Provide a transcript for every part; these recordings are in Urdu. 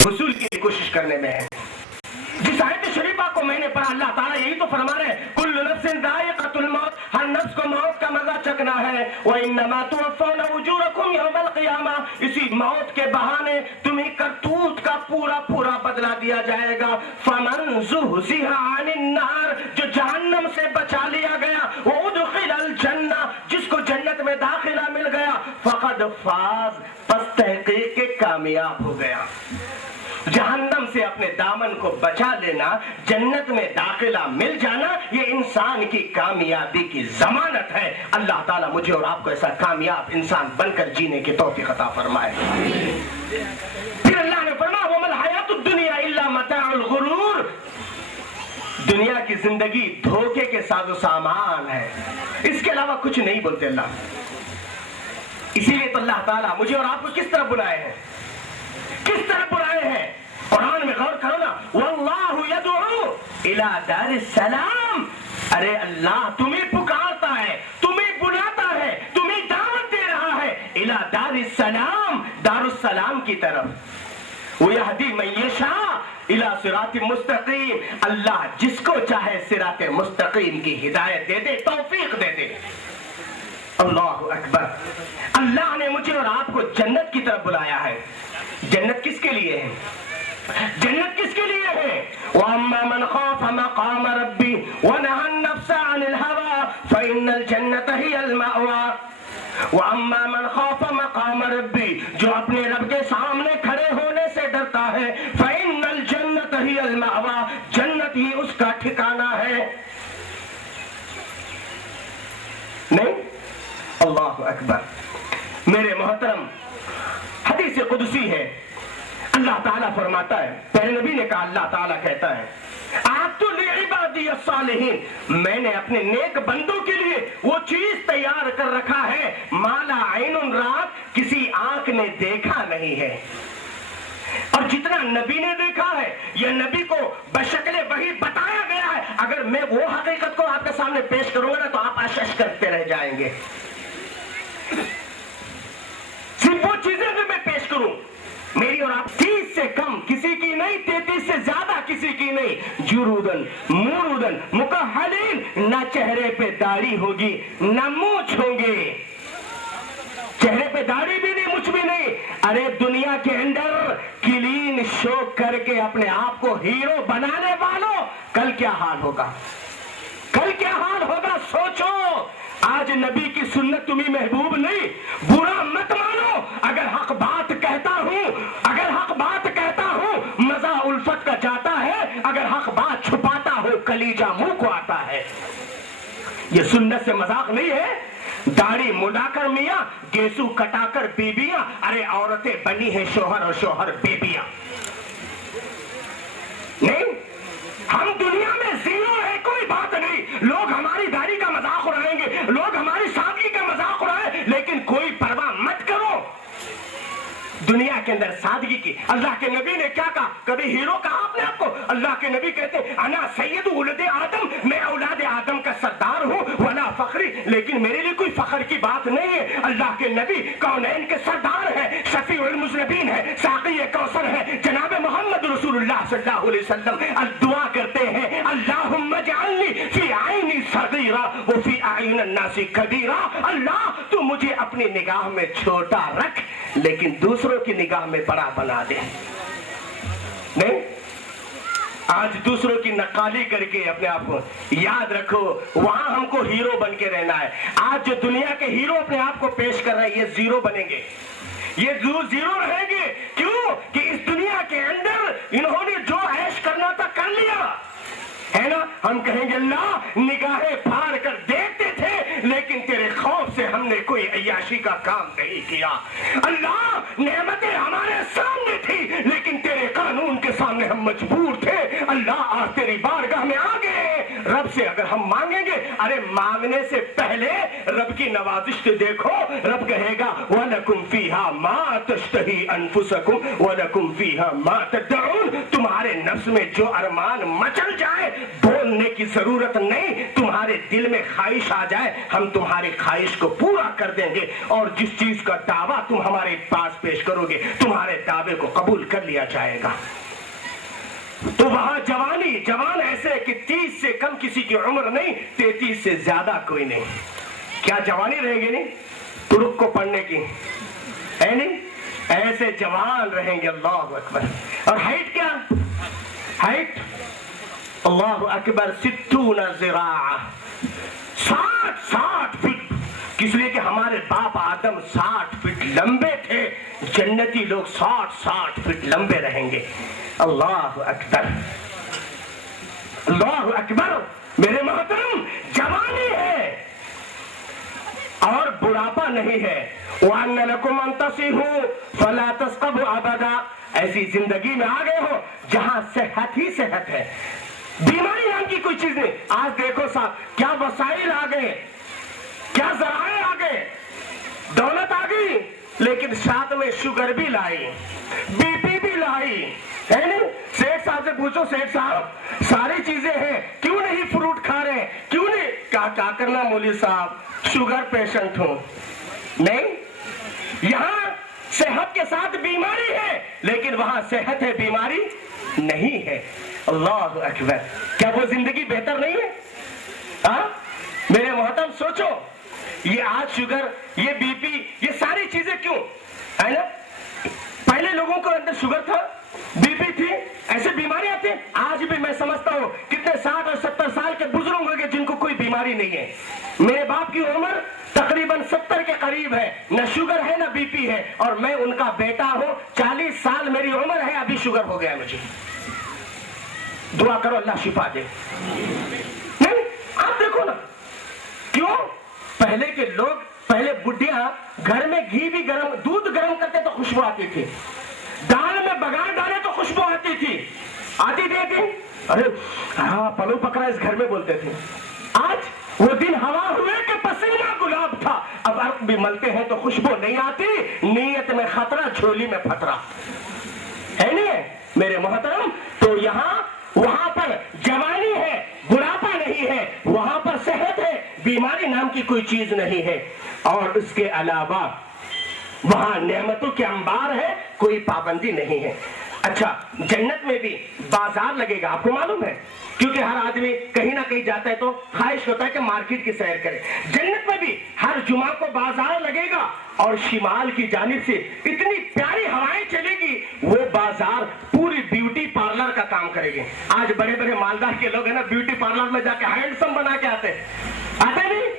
حصول کی کوشش کرنے میں ہے. جس آیت شریفہ کو میں نے پڑھا اللہ تعالیٰ یہی تو فرما رہے ہیں کل نفس ذائقۃ الموت, ہر نفس کو موت کا مزہ چکھنا ہے. وانما توفون اجورکم یوم القیامہ, اسی موت کے بہانے تمہیں کرتوت کا پورا بدلہ دیا جائے گا. فمن زحزح عن النار, جو جہنم سے بچا لیا گیا, وادخل الجنہ, جس کو جنت میں داخلہ مل گیا, فقد فاز, پس تحقیق کے کامیاب ہو گیا. جہنم سے اپنے دامن کو بچا لینا, جنت میں داخلہ مل جانا, یہ انسان کی کامیابی کی ضمانت ہے. اللہ تعالیٰ مجھے اور آپ کو ایسا کامیاب انسان بن کر جینے کی توفیق عطا فرمائے. پھر اللہ نے فرمایا وَمَا الْحَيَاةُ الدُّنْيَا إِلَّا مَتَاعُ الْغُرُورِ, دنیا کی زندگی دھوکے کے ساز و سامان ہے, اس کے علاوہ کچھ نہیں بولتے اللہ. اسی لیے تو اللہ تعالیٰ مجھے اور آپ کو کس طرح بلائے ہیں, کس طرح بلائے ہیں. قرآن میں غور کرو نا, واللہ یدعو الی دار السلام, ارے اللہ تمہیں پکارتا ہے, تمہیں بلاتا ہے, تمہیں دعوت دے رہا ہے الی دار السلام, دار السلام کی طرف. وَيَهْدِي مَن يَشَاءُ اِلَى صِرَاطٍ مُسْتَقِيمٍ, اللہ جس کو چاہے صراط مستقیم کی ہدایت دے دے, توفیق دے دے. اللہ اکبر. اللہ نے مجھے اور آپ کو جنت کی طرف بلایا ہے. جنت کس کے لیے ہے, جنت کس کے لیے ہے؟ وَأَمَّا مَنْ خَافَ مَقَامَ رَبِّهِ وَنَهَى النَّفْسَ عَنِ الْهَوَىٰ فَإِنَّ الْجَنَّةَ هِيَ الْمَأْوَىٰ. وَأَمَّا مَنْ خَافَ مَقَامَ رَبِّهِ, جو اپنے رب کے سامنے کھڑے ہونے سے ڈرتا ہے, فَإِنَّ الْجَنَّةَ هِيَ الْمَأْوَىٰ, جنت ہی اس کا ٹھکانہ ہے. نہیں, اللہ اکبر. میرے محترم, حدیث قدسی ہے, اللہ تعالیٰ فرماتا ہے, پہلے نبی نے کہا, اللہ تعالیٰ کہتا ہے آتُ لِعِبَادِيَ الصَّالِحِينَ, میں نے اپنے نیک بندوں کے لیے وہ چیز تیار کر رکھا ہے, مالا عین رات, کسی آنکھ نے دیکھا نہیں ہے. اور جتنا نبی نے دیکھا ہے, یہ نبی کو بشکل وحی بتایا گیا ہے. اگر میں وہ حقیقت کو آپ کے سامنے پیش کروں گا نا تو آپ اشش کرتے رہ جائیں گے. صرف وہ چیزیں جو میں پیش کروں, میری اور آپ 30 سے کم کسی کی نہیں, 33 سے زیادہ کسی کی نہیں. جرودن مرودن مکحلین, نہ چہرے پہ داڑھی ہوگی نہ مونچھ ہوں گے, چہرے پہ داڑھی بھی نہیں, مونچھ بھی نہیں. ارے دنیا کے اندر کلین شو کر کے اپنے آپ کو ہیرو بنانے والوں, کل کیا حال ہوگا, کل کیا حال ہوگا سوچو. آج نبی کی سنت تمہیں محبوب نہیں, برا مت مانو. اگر حق بات کہتا ہوں, اگر حق بات کہتا ہوں, مزہ الفت کا جاتا ہے. اگر حق بات چھپاتا ہوں, کلیجہ منہ کو آتا ہے. یہ سنت سے مذاق نہیں ہے. داڑھی مڈا کر میاں, گیسو کٹا کر بیبیاں, ارے عورتیں بنی ہیں شوہر اور شوہر بیبیاں. نہیں, ہم دنیا میں زیرو ہے, کوئی بات نہیں. لوگ ہماری داڑھی کا مذاق اڑائیں گے, لوگ ہماری سادگی کا مذاق اڑائیں, لیکن کوئی پرواہ مت کرو. دنیا کے اندر سادگی کی. اللہ کے نبی نے کیا کہا, کبھی ہیرو کہا آپ نے آپ کو؟ اللہ کے نبی کہتے انا سید ولد آدم, میں اولاد آدم کا سردار ہوں, ولا فخری, لیکن میرے لیے کوئی فخر کی بات نہیں ہے. اللہ کے نبی کونین کے سردار ہیں, شفیع المذنبین ہیں, ساقی کوثر ہیں, جناب محمد رسول اللہ صلی اللہ علیہ وسلم دعا کرتے ہیں اللہم اجعلنی فی عینی صغیرہ وفی اعین الناس کبیرہ. اللہ تو مجھے اپنی نگاہ میں چھوٹا رکھ, لیکن دوسروں کی نگاہ میں بڑا بنا دے. نہیں, آج دوسروں کی نقالی کر کے اپنے آپ کو یاد رکھو, وہاں ہم کو ہیرو بن کے رہنا ہے. آج جو دنیا کے ہیرو اپنے آپ کو پیش کر رہے ہیں, یہ زیرو بنیں گے, یہ زیرو رہیں گے. کیوں کہ اس دنیا کے اندر انہوں نے جو عیش کرنا تھا کر لیا ہے نا. ہم کہیں گے اللہ نگاہیں پھاڑ کر دیکھتے تھے, لیکن تیرے خوف سے ہم نے کوئی عیاشی کا کام نہیں کیا. اللہ نعمتیں ہمارے سامنے تھی, لیکن تیرے قانون کے سامنے ہم مجبور تھے. اللہ آج تیری بارگاہ میں آ گئے, رب سے اگر ہم مانگیں گے، ارے مانگنے سے پہلے رب کی نوازش تو دیکھو. رب کہے گا وَلَكُمْ فِيهَا مَا تَشْتَهِي أَنفُسَكُمْ وَلَكُمْ فِيهَا مَا تَدَّعُونَ. تمہارے نفس میں جو ارمان مچل جائے بولنے کی ضرورت نہیں. تمہارے دل میں خواہش آ جائے ہم تمہاری خواہش کو پورا کر دیں گے، اور جس چیز کا دعویٰ تم ہمارے پاس پیش کرو گے تمہارے دعوے کو قبول کر لیا جائے گا. تو وہاں جوان ایسے کہ 30 سے کم کسی کی عمر نہیں، 33 سے زیادہ کوئی نہیں. کیا جوانی رہے گی نہیں ترک کو پڑھنے کی، ہے نہیں؟ ایسے جوان رہیں گے. اللہ اکبر. اور ہائٹ کیا؟ ہائٹ اللہ اکبر 60 ذراع، 60 فٹ. کس لیے کہ ہمارے باپ آدم 60 فٹ لمبے تھے، جنتی لوگ 60 فٹ لمبے رہیں گے. اللہ اکبر، اللہ اکبر. میرے محترم جوانی ہے اور بڑھاپا نہیں ہے. وَأَنَّ لَكُمْ أَن تَصِحُوا فَلَا تَسْقَمُوا أَبَدًا. ایسی زندگی میں آ گئے ہو جہاں صحت ہی صحت ہے، بیماری نام کی کوئی چیز نہیں. آج دیکھو صاحب کیا وسائل آ گئے، کیا ذرائع آ گئے، دولت آ گئی، لیکن ساتھ میں شوگر بھی لائی، بی پی بھی لائی، ہے نہیں؟ سیٹ صاحب سے پوچھو، سیٹ صاحب ساری چیزیں ہیں کیوں نہیں فروٹ کھا رہے ہیں، کیوں نہیں؟ کیا کرنا مولوی صاحب، شوگر پیشنٹ ہوں. نہیں، یہاں صحت کے ساتھ بیماری ہے لیکن وہاں صحت ہے بیماری نہیں ہے. اللہ اکبر. کیا وہ زندگی بہتر نہیں ہے؟ ہاں میرے محترم سوچو، یہ آج شوگر، یہ بی پی، یہ ساری چیزیں کیوں ہے نا؟ پہلے لوگوں کو اندر شوگر تھا، بی پی تھی، ایسے بیماریاں تھیں. آج بھی میں سمجھتا ہوں کتنے 60 اور 70 سال کے بزرگ ہوں گے جن کو کوئی بیماری نہیں ہے. میرے باپ کی عمر تقریباً 70 کے قریب ہے، نہ شوگر ہے نہ بی پی ہے، اور میں ان کا بیٹا ہوں. 40 سال میری عمر ہے، ابھی شوگر ہو گیا مجھے. دعا کرو اللہ شفا دے. نہیں آپ دیکھو نا، کیوں؟ پہلے کے لوگ، پہلے بڈھیاں گھر میں گھی بھی گرم، دودھ گرم کرتے تو خوشبو آتی تھی، دال میں بگاڑ ڈالے تو خوشبو آتی تھی. ارے ہاں پلو پکڑا اس گھر میں بولتے تھے. آج وہ دن ہوا ہوئے کہ پسینہ گلاب تھا، اب عرق بھی ملتے ہیں تو خوشبو نہیں آتی. نیت میں خطرہ جھولی میں پھترا، ہے نہیں میرے محترم؟ تو وہاں پر جوانی ہے، بڑھاپا نہیں ہے، وہاں پر صحت ہے، بیماری نام کی کوئی چیز نہیں ہے. اور اس کے علاوہ وہاں نعمتوں کے انبار ہے، کوئی پابندی نہیں ہے. اچھا جنت میں بھی بازار لگے گا، آپ کو معلوم ہے؟ کیونکہ ہر آدمی کہیں نہ کہیں جاتا ہے تو خواہش ہوتا ہے کہ مارکیٹ کی سیر کرے. جنت میں بھی ہر جمعہ کو بازار لگے گا، اور شمال کی جانب سے اتنی پیاری ہوائیں چلے گی، وہ بازار پوری بیوٹی پارلر کا کام کرے گی. آج بڑے بڑے مالدار کے لوگ ہیں نا، بیوٹی پارلر میں جا کے ہینڈسم بنا کے آتے نہیں،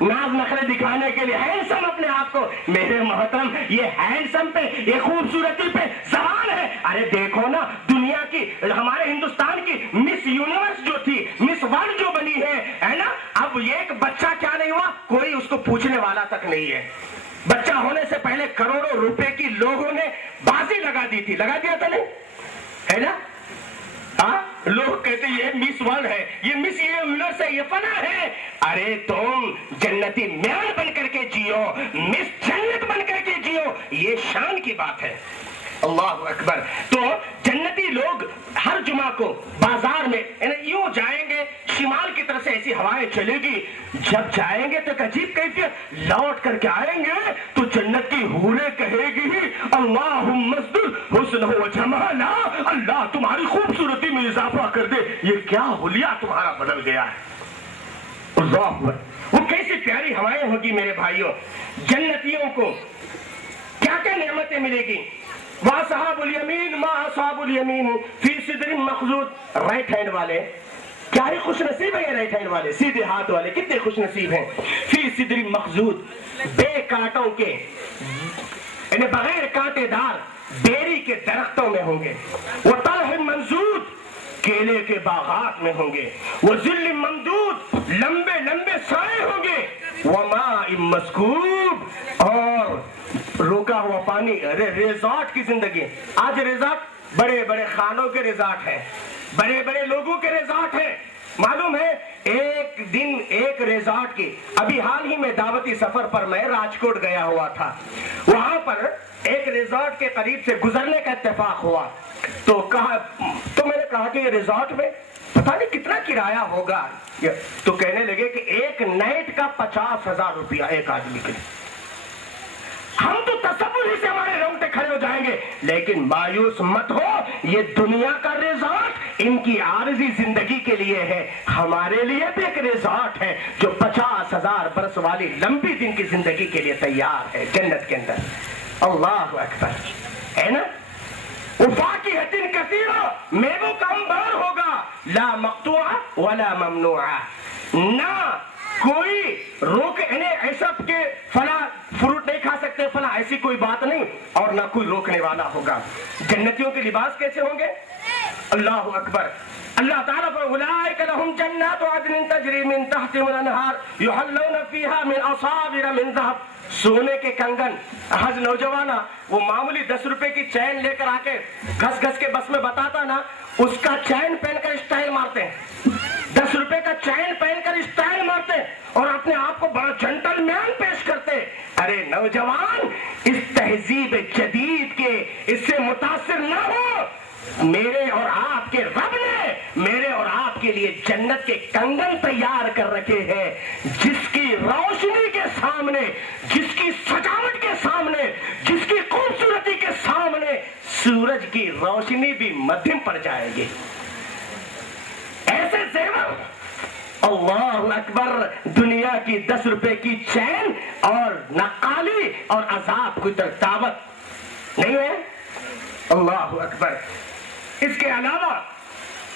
ناز نخرے دکھانے کے لیے ہینڈسم اپنے آپ کو. میرے محترم یہ ہینڈسم پہ، یہ خوبصورتی پہ زبان ہے. ارے دیکھو نا، دنیا کی، ہمارے ہندوستان کی مس یونیورس جو تھی، مس ورلڈ جو بنی ہے نا، اب ایک بچہ کیا نہیں ہوا، کوئی اس کو پوچھنے والا تک نہیں ہے. بچہ ہونے سے پہلے کروڑوں روپے کی لوگوں نے بازی لگا دی تھی، لگا دیا تھا نہیں ہے نا؟ لوگ کہتے یہ مس ورلڈ ہے، یہ مس یونیورس ہے، یہ فنا ہے. ارے تم جنتی میان بن کر کے جیو، مس جنت بن کر کے جیو، یہ شان کی بات ہے. اللہ اکبر. تو جنتی لوگ ہر جمعہ کو بازار میں یوں جائیں گے، شمال کی طرف سے ایسی ہوائیں چلے گی، جب جائیں گے تو ایک عجیب کیفیت، لوٹ کر کے آئیں گے تو جنت کی حوریں کہے گی اللہم ازد حسن و جمالا، اللہ تمہاری خوبصورتی میں اضافہ کر دے. یہ کیا حلیہ تمہارا بدل گیا ہے. اللہ اکبر. وہ کیسی پیاری ہوائیں ہوگی میرے بھائیوں. جنتیوں کو کیا کیا نعمتیں ملے گی. وَأَصْحَابُ الْيَمِينِ مَا أَصْحَابُ الْيَمِينِ فِي سِدْرٍ مَخْضُودٍ. رائٹ ہینڈ والے کیا ہی خوش نصیب ہیں، یہ رائٹ ہینڈ والے، سیدھے ہاتھ والے کتنے خوش نصیب ہیں. فی سدر مخضود، بے کانٹوں کے، یعنی بغیر کانٹے دار بیری کے درختوں میں ہوں گے. وطلح منضود، کیلے کے باغات میں ہوں گے. وظل ممدود، لمبے لمبے سائے ہوں گے. وماء مسکوب، اور روکا ہوا پانی. ریزارٹ کی زندگی. آج ریزارٹ بڑے بڑے خانوں کے ریزارٹ ہیں، بڑے بڑے لوگوں کے ریزارٹ ہیں. معلوم ہے ایک دن ایک ریزورٹ کی، ابھی حال ہی میں دعوتی سفر پر میں راجکوٹ گیا ہوا تھا، وہاں پر ایک ریزورٹ کے قریب سے گزرنے کا اتفاق ہوا، تو میں نے کہا کہ یہ ریزورٹ میں پتہ نہیں کتنا کرایہ ہوگا، تو کہنے لگے کہ ایک نائٹ کا 50,000 روپیہ ایک آدمی کے لیے۔ ہم تو تصور ہی سے ہمارے رونگٹے کھڑے ہو جائیں گے، لیکن مایوس مت ہو، یہ دنیا کا ریزورٹ ان کی عارضی زندگی کے لیے ہے، ہمارے لیے بھی ایک ریزورٹ ہے جو 50,000 برس والی لمبی دن کی زندگی کے لیے تیار ہے جنت کے اندر۔ اللہ اکبر، ہے نا؟ وفاکہۃ کثیرہ، میووں کا انبار ہوگا، لا مقطوعہ ولا ممنوعہ، نہ کوئی روک، یعنی ایسا کہ فلاں فروٹ نہیں کھا سکتے فلاں، ایسی کوئی بات نہیں، اور نہ کوئی روکنے والا ہوگا۔ جنتیوں کے لباس کیسے ہوں گے؟ اللہ اکبر، اللہ تعالیٰ پر اولئک لہم جنات عدن تجری من تحتہم الانہار یحلون فیہا من اصابر من ذہب، سونے کے کنگن۔ آج نوجوانا وہ معمولی 10 روپے کی چین لے کر آ کے گھس گھس کے بس میں بتاتا نا، اس کا چین پہن کر اسٹائل مارتے ہیں، 10 روپے کا چین پہن کر اسٹائل مارتے ہیں اور اپنے آپ کو بڑا جنٹل مین پیش کرتے۔ ارے نوجوان، اس تہذیب جدید کے اس سے متاثر نہ ہو، میرے اور آپ کے رب نے میرے اور آپ کے لیے جنت کے کنگن تیار کر رکھے ہیں، جس کی روشنی کے سامنے، جس کی سجاوٹ کے سامنے، جس کی خوبصورتی کے سامنے سورج کی روشنی بھی مدھم پڑ جائے گی۔ ایسے زیور، اللہ اکبر، دنیا کی 10 روپے کی چین اور نقالی اور عذاب کی دعوت نہیں ہے۔ اللہ اکبر، اس کے علاوہ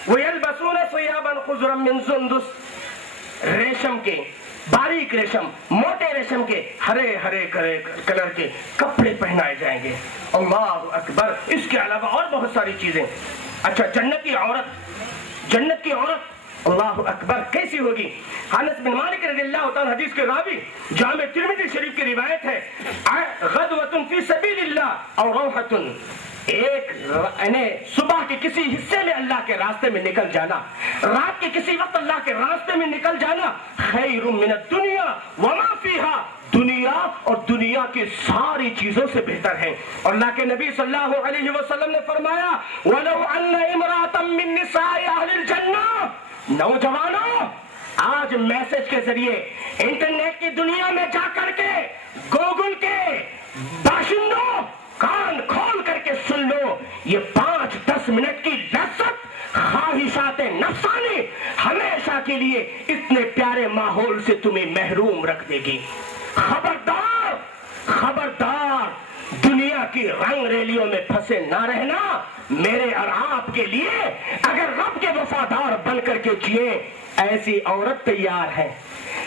وَيَلْبَسُونَ ثِيَابًا خُضْرًا مِّن سُنْدُسٍ، ریشم کے، باریک ریشم، موٹے ریشم کے، ہرے ہرے کلر کے کپڑے پہنائے جائیں گے۔ اللہ اکبر، اس کے علاوہ اور بہت ساری چیزیں۔ اچھا، جنت کی عورت اللہ اکبر کیسی ہوگی؟ انس بن مالک رضی اللہ تعالی حدیث کے راوی، جامع ترمذی شریف کی روایت ہے، غدوۃ فی سبیل اللہ اور روحۃ، ایک صبح کے کسی حصے میں اللہ کے راستے میں نکل جانا، رات کے کسی وقت اللہ کے راستے میں نکل جانا، خیر من الدنیا وما فیہا، دنیا اور دنیا کی ساری چیزوں سے بہتر ہے۔ اور اللہ کے نبی صلی اللہ علیہ وسلم نے فرمایا وَلَوْ أَنَّ امْرَأَةً مِّن نِّسَاءِ أَهْلِ الْجَنَّةِ، نوجوانوں، آج میسج کے ذریعے انٹرنیٹ کی دنیا میں جا کر کے گوگل کے باشندوں کان کھول کر کے سن لو، یہ 5-10 منٹ کی لذت خواہشات نفسانی ہمیشہ کے لیے اتنے پیارے ماحول سے تمہیں محروم رکھ دے گی۔ خبردار خبردار، دنیا کی رنگ ریلیوں میں پھنسے نہ رہنا۔ میرے اور آپ کے لیے اگر رب کے وفادار بن کر کے جیے، ایسی عورت تیار ہے،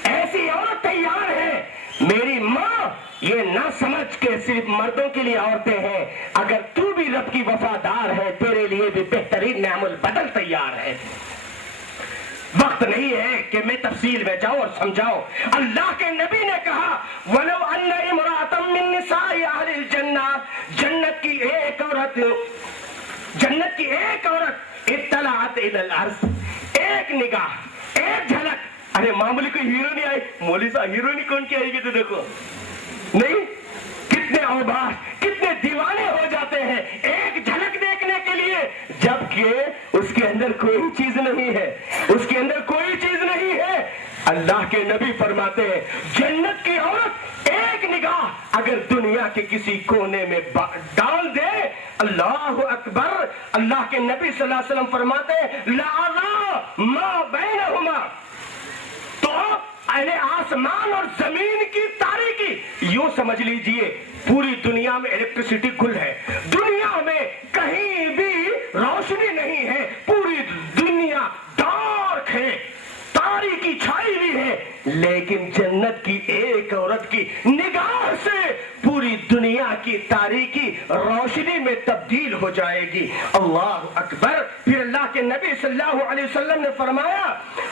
ایسی عورت تیار ہے۔ میری ماں یہ نہ سمجھ کہ صرف مردوں کے لیے عورتیں ہیں، اگر تو بھی رب کی وفادار ہے، تیرے لیے بھی بہترین نعم البدل تیار ہے۔ وقت نہیں ہے کہ میں تفصیل میں جاؤں اور سمجھاؤں۔ اللہ کے نبی نے کہا وَلَوْ أَنَّ امْرَأَةً مِّن نِّسَاءِ أَهْلِ الْجَنَّةِ، جنت کی ایک عورت اطلعت إِلَى الْأَرْضِ، ایک نگاہ، ایک جھلک، ارے معمولی کوئی ہیرو نہیں آئی، مولوی صاحب ہیرو نہیں کون کی آئے گی تو دیکھو نہیں، کتنے اوباش، کتنے دیوانے ہو جاتے ہیں ایک جھلک دیکھنے کے لیے، جبکہ اس کے اندر کوئی چیز نہیں ہے، اس کے اندر کوئی چیز نہیں ہے۔ اللہ کے نبی فرماتے ہیں جنت کی عورت ایک نگاہ اگر دنیا کے کسی کونے میں ڈال دے، اللہ اکبر، اللہ کے نبی صلی اللہ علیہ وسلم فرماتے ہیں لَعَرَى مَا بَيْنَهُمَا، تو آسمان اور زمین کی تاریکی، یوں سمجھ لیجئے پوری دنیا میں الیکٹریسٹی گل ہے، دنیا میں کہیں بھی روشنی نہیں ہے، پوری دنیا ڈارک ہے، تاریکی چھائی ہوئی ہے، لیکن جنت کی ایک عورت کی نگاہ سے پوری دنیا کی تاریکی روشنی میں تبدیل ہو جائے گی۔ اللہ اکبر۔ پھر اللہ کے نبی صلی اللہ علیہ وسلم نے فرمایا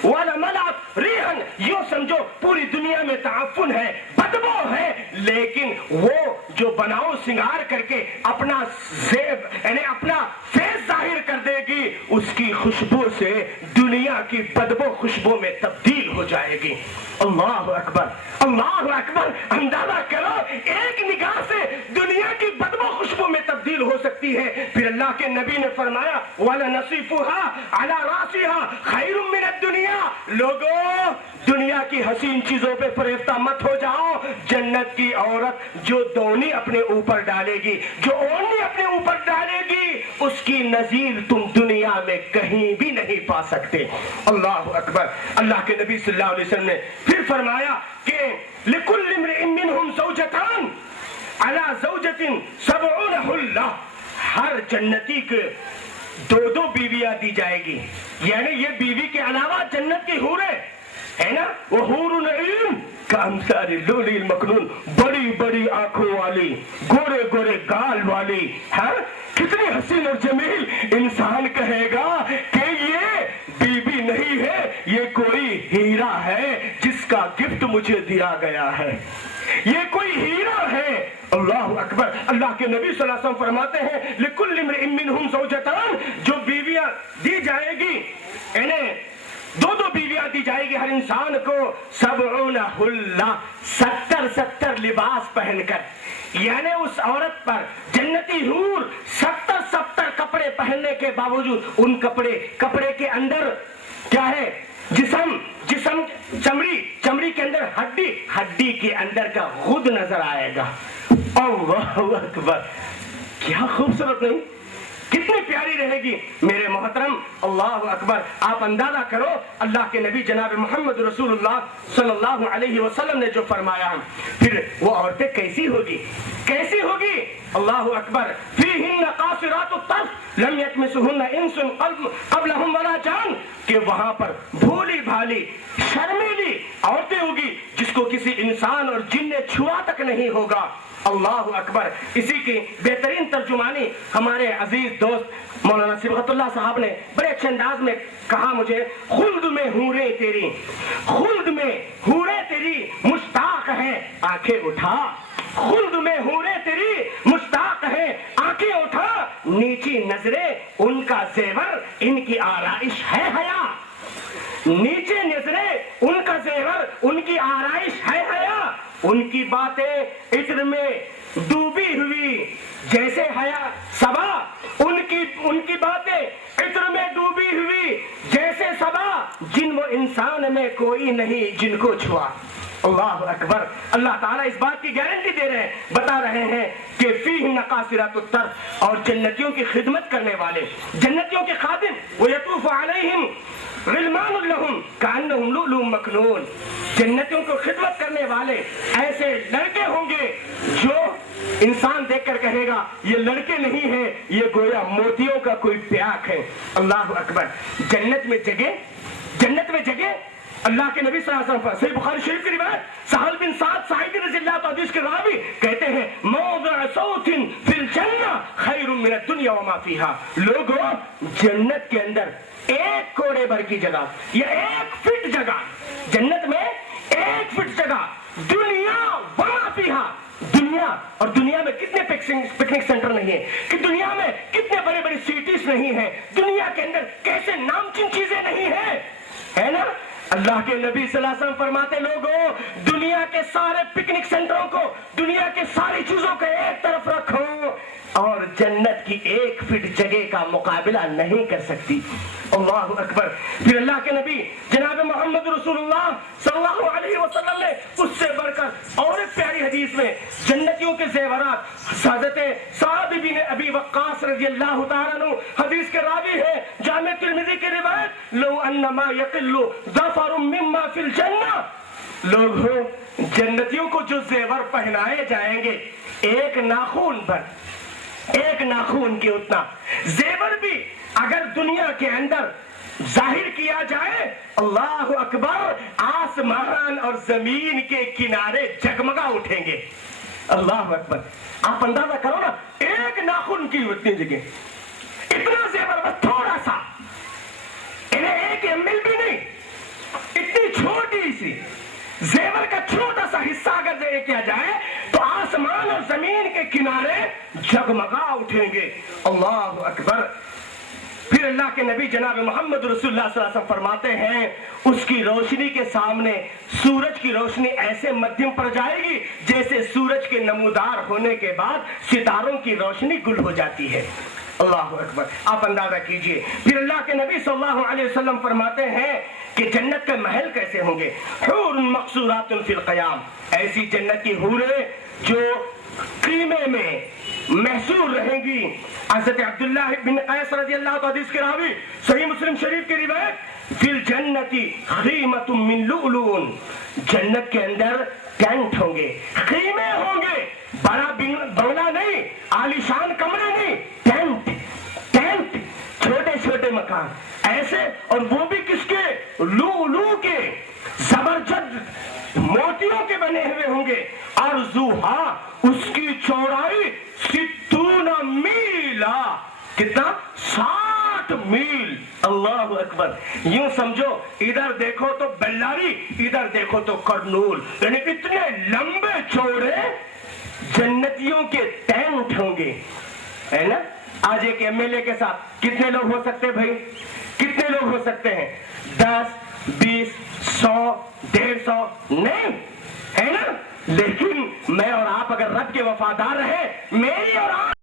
وَلَمَلَعَتْ رِيحًا، یوں سمجھو پوری دنیا میں تعفن ہے، بدبو ہے، لیکن وہ جو بناؤ سنگار کر کے اپنا زیب یعنی اپنا فیس ظاہر کر دے گی، اس کی خوشبو سے دنیا کی بدبو خوشبو میں تبدیل ہو جائے گی۔ اللہ اکبر، اللہ اکبر۔ اندازہ کرو ایک نگاہ سے دنیا کی بدبو خوشبو میں تبدیل ہو سکتی ہے۔ پھر اللہ کے نبی نے فرمایا وَلَنَصِفُهَا عَلَى رَاسِهَا خَيْرٌ مِّنَ الدُّنْيَا۔ لوگوں دنیا کی حسین چیزوں پہ فریفتہ مت ہو جاؤ۔ جنت کی عورت جو دونی اپنے اوپر ڈالے گی، جو اونی اپنے اوپر ڈالے گی، اس کی نظیر تم دنیا میں کہیں بھی نہیں پا سکتے۔ اللہ اکبر۔ اللہ کے نبی صلی اللہ علیہ وسلم نے پھر فرمایا کہ لِكُلِّ امْرِئٍ مِّنْهُمْ زَوْجَتَانِ عَلَى زَوْجَةٍ 70 حُلَّةٍ۔ ہر جنتی کے دو بیویاں دی جائے گی، یعنی یہ بیوی کے علاوہ جنت کی حوریں ہے نا، وہ حور نعیم کامثال اللؤلؤ المکنون، بڑی بڑی آنکھوں والی، گورے گورے گال والی، ہاں کتنی حسین اور جمیل۔ انسان کہے گا کہ یہ بیوی نہیں ہے، یہ کوئی ہیرا ہے جس کا گفٹ مجھے دیا گیا ہے، یہ کوئی ہیرا ہے۔ اللہ اکبر۔ اللہ کے نبی صلی اللہ علیہ وسلم فرماتے ہیں لِكُلِّ امْرِئٍ مِّنْهُمْ زَوْجَتَانِ، جو بیویاں دی جائے گی، انہیں دو بیویاں دی جائے گی ہر انسان کو، 70 حلہ، 70 لباس پہن کر، یعنی اس عورت پر جنتی حور 70 کپڑے پہننے کے باوجود ان کپڑے کے اندر کیا ہے؟ جسم چمڑی کے اندر ہڈی کے اندر کا غد نظر آئے گا۔ اللہ اکبر، کیا خوبصورت نہیں، کتنی پیاری رہے گی میرے محترم۔ اللہ اکبر۔ آپ اندازہ کرو اللہ کے نبی جناب محمد رسول اللہ صلی اللہ علیہ وسلم نے جو فرمایا، پھر وہ عورتیں کیسی ہوگی؟ اللہ اکبر۔ فیہن قاصرات الطرف لم یطمثہن انس قبلہم ولا جان، کہ وہاں پر بھولی بھالی شرمیلی عورتیں ہوگی جس کو کسی انسان اور جن نے چھوا تک نہیں ہوگا۔ اللہ اکبر۔ اسی کی بہترین ترجمانی ہمارے عزیز دوست مولانا صبغت اللہ صاحب نے بڑے اچھے انداز میں کہا مجھے، خلد میں حوریں تیری مشتاق ہیں آنکھیں اٹھا، خلد میں حوریں تیری مشتاق ہیں آنکھیں اٹھا، نیچی نظریں ان کا زیور ان کی آرائش ہے حیا، نیچے نظریں ان کا زیور ان کی آرائش ہے حیا، ان کی باتیں عطر میں ڈوبی ہوئی جیسے حیا صبا، ان کی باتیں عطر میں ڈوبی ہوئی جیسے صبا، جن وہ انسان میں کوئی نہیں جن کو چھوا۔ اللہ اکبر۔ اللہ تعالیٰ اس بات کی گارنٹی دے رہے ہیں، بتا رہے ہیں کہ فیہن قاصرات الطرف، اور جنتیوں کی خدمت کرنے والے، جنتیوں کے خادم، وَيَطُوفُ عَلَيْهِمْ غِلْمَانٌ لَهُمْ كَأَنَّهُمْ لُؤْلُؤٌ مَّكْنُونٌ، جنتیوں کو خدمت کرنے والے ایسے لڑکے ہوں گے جو انسان دیکھ کر کہے گا یہ لڑکے نہیں ہیں، یہ گویا موتیوں کا کوئی پیاک ہے۔ اللہ اکبر۔ جنت میں جگہ اللہ کے نبی صلی اللہ علیہ وسلم، صحیح بخاری شریف کی روایت، سہل بن سعد ساعدی رضی اللہ عنہ حدیث کے راوی کہتے ہیں موضع صوت فی الجنہ خیر من الدنیا وما فیہا، لوگوں جنت کے اندر 1 کوڑے بھر کی جگہ یا 1 فٹ جگہ، جنت میں 1 فٹ جگہ، دنیا وما فیہا، دنیا میں کتنے پکنک سینٹر نہیں ہیں، کہ دنیا میں کتنے بڑے بڑے سٹیز نہیں ہیں، دنیا کے اندر کیسے نامچین چیزیں نہیں ہیں، ہے نا۔ اللہ کے نبی صلی اللہ علیہ وسلم فرماتے لوگوں دنیا کے سارے پکنک سینٹروں کو، دنیا کے ساری چیزوں کو ایک طرف رکھو اور جنت کی 1 فٹ جگہ کا مقابلہ نہیں کر سکتی۔ اللہ اکبر۔ پھر اللہ کے نبی جناب محمد رسول اللہ صلی اللہ علیہ وسلم نے اس سے بڑھ کر اور ایک پیاری حدیث میں جنتیوں کے زیورات، حضرت سعد بن ابی وقاص رضی اللہ تعالیٰ عنہ حدیث کے راوی ہے، جامع ترمذی کی روایت، لو انما یقل ظفر مما فی الجنہ، لوگوں جنتیوں کو جو زیور پہنائے جائیں گے 1 ناخون پر، 1 ناخون کی اتنا زیور بھی اگر دنیا کے اندر ظاہر کیا جائے، اللہ اکبر، آسمان اور زمین کے کنارے جگمگا اٹھیں گے۔ اللہ اکبر۔ آپ اندازہ کرو نا، 1 ناخن کی اتنی جگہ، اتنا زیور، بس تھوڑا سا، انہیں 1 ml بھی نہیں، اتنی چھوٹی سی زیور کا چھوٹا سا حصہ اگر ذکر کیا جائے تو آسمان اور زمین کے کنارے جگمگا اٹھیں گے۔ اللہ اکبر۔ پھر اللہ کے نبی جناب محمد رسول اللہ صلی اللہ علیہ وسلم فرماتے ہیں اس کی روشنی کے سامنے سورج کی روشنی ایسے مدھم پر جائے گی جیسے سورج کے نمودار ہونے کے بعد ستاروں کی روشنی گل ہو جاتی ہے۔ اللہ اکبر، آپ اندازہ کیجئے۔ پھر اللہ کے نبی صلی اللہ علیہ وسلم فرماتے ہیں کہ جنت کے محل کیسے ہوں گے؟ حور مقصورات فی القیام، ایسی جنت کی حوریں جو خیمے میں محصور رہیں گی۔ حضرت عبداللہ بن قیس رضی اللہ عنہ حدیث کے راوی، صحیح مسلم شریف کی روایت، فی الجنت خیمۃ من لؤلؤ، جنت کے اندر ٹینٹ ہوں گے، خیمے ہوں گے، بڑا بنگلہ نہیں، عالیشان کمرے نہیں، ٹینٹ، چھوٹے چھوٹے مکان ایسے، اور وہ بھی کس کے؟ لؤلؤ کے، زبرجد موتیوں کے بنے ہوئے ہوں گے، اور زوہا، اس کی چوڑائی 60 میلا، کتنا؟ 60 میل۔ اللہ اکبر، یوں سمجھو ادھر دیکھو تو بلاری، ادھر دیکھو تو کرنول، یعنی اتنے لمبے چوڑے جنتیوں کے ٹینٹ ہوں گے، ہے نا؟ آج ایک ایم ایل اے کے ساتھ کتنے لوگ ہو سکتے بھائی؟ کتنے لوگ ہو سکتے ہیں؟ 10 20 100 150 نہیں، ہے نا؟ لیکن میں اور آپ اگر رب کے وفادار رہے، میری اور آپ